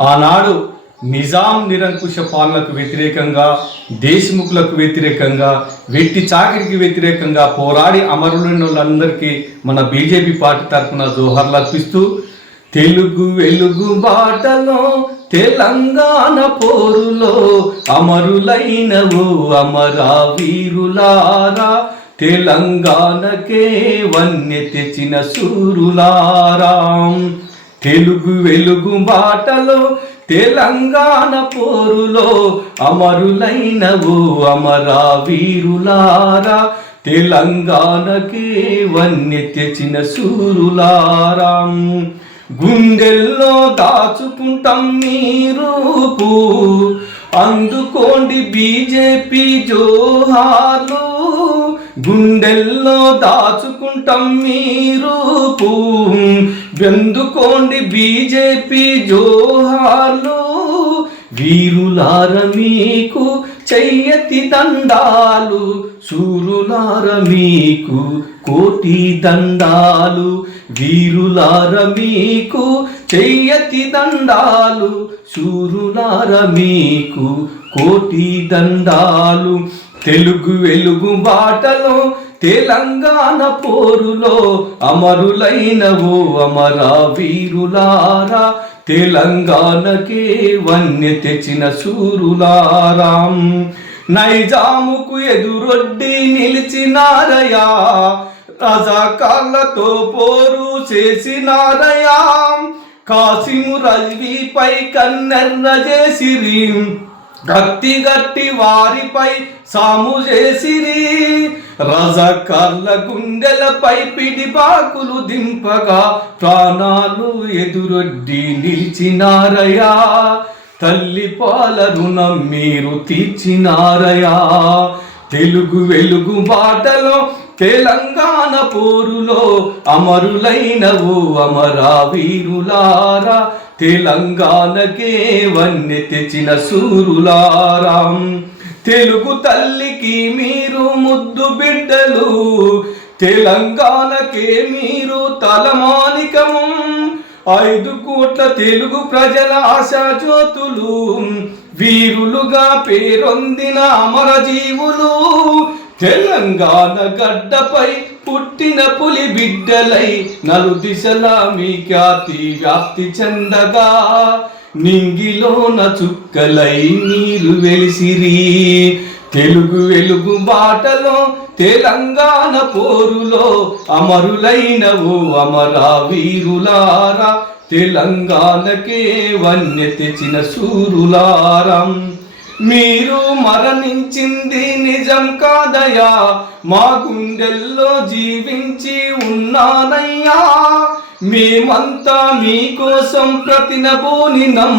ఆనాడు నిజాం నిరంకుశ పాలనకు వ్యతిరేకంగా దేశముఖులకు వ్యతిరేకంగా వెట్టి చాకరికి వ్యతిరేకంగా పోరాడి అమరులైన వాళ్ళందరికీ మన బీజేపీ పార్టీ తరఫున జోహర్లు అర్పిస్తూ తెలుగు వెలుగు బాటలో తెలంగాణ పోరులో అమరులైన ఓ అమరా వీరులారా తెలంగాణకే వన్య తెచ్చిన సూరులారాం. తెలుగు వెలుగు బాటలో తెలంగాణ పోరులో అమరులైన ఓ అమరా వీరులారా తెలంగాణకి వన్య తెచ్చిన సూరులారాం. గుండెల్లో దాచుకుంటాం మీ రూపు అందుకోండి బీజేపీ జోహార్లు. గుండెల్లో దాచుకుంటాం మీరు రూపు. వెందుకోండి బీజేపీ జోహార్లు. వీరులార మీకు చెయ్యతి దండాలు. సూరులార మీకు కోటి దండాలు. వీరులార మీకు చెయ్యతి దండాలు. సూరులార మీకు కోటి దండాలు. తెలుగు వెలుగు బాటలో తెలంగాణ పోరులో అమరులైన ఓ అమరా వీరులారా తెలంగాణకే వన్య తెచ్చిన సూరులారాం. నైజాముకు ఎదురొడ్డి నిలిచినారయా రజాకాళ్ళతో పోరు చేసినారయా కాసిము రజ్వీపై కన్నెర్ర చేసిరి గట్టి గట్టి వారిపై సాము చేసిరి. రజకర్ల గుండెలపై పిడిపాకులు దింపగా ప్రాణాలు ఎదురొడ్డి నిలిచినారయా తల్లి పాల రుణం మీరు తీర్చినారయా తెలుగు వెలుగు బాటలో తెలంగాణ పోరులో అమరులైన ఓ అమరా వీరులారా తెలంగాణకే వన్నె తెచ్చిన సూరులారాం. తెలుగు తల్లికి మీరు ముద్దు బిడ్డలు. తెలంగాణకే మీరు తలమానికము. ఐదు కోట్ల తెలుగు ప్రజల ఆశాజ్యోతులు. వీరులుగా పేరొందిన అమరజీవులు. తెలంగాణ గడ్డపై పుట్టిన పులి బిడ్డలై నలు దిశలా మీ ఖ్యాతి వ్యాప్తి చెందగా. నింగిలోన చుక్కలై నీరు వెలిసిరి. తెలుగు వెలుగు బాటలో తెలంగాణ పోరులో అమరులైన ఓ అమరా వీరులారా తెలంగాణకే వన్య తెచ్చిన సూరులారం. మీరు మరణించింది నిజం కాదయా మా గుండెల్లో జీవించి ఉన్నానయ్యా. మేమంతా మీకోసం ప్రతినబోనినం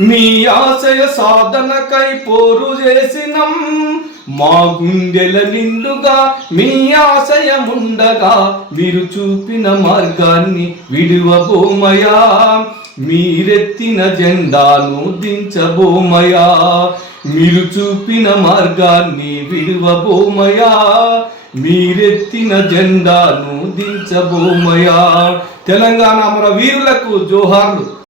మీ ఆశయ సాధనకై పోరు చేసినం. మా గుండెల నిండుగా మీ ఆశయముండగా మీరు చూపిన మార్గాన్ని విడువబోమయా. మీరెత్తిన జెండాను దించబోమయా. మీరు చూపిన మార్గాన్ని విడువబోమయా. మీరెత్తిన జెండాను దించబోమయా. తెలంగాణ మన వీరులకు జోహార్లు.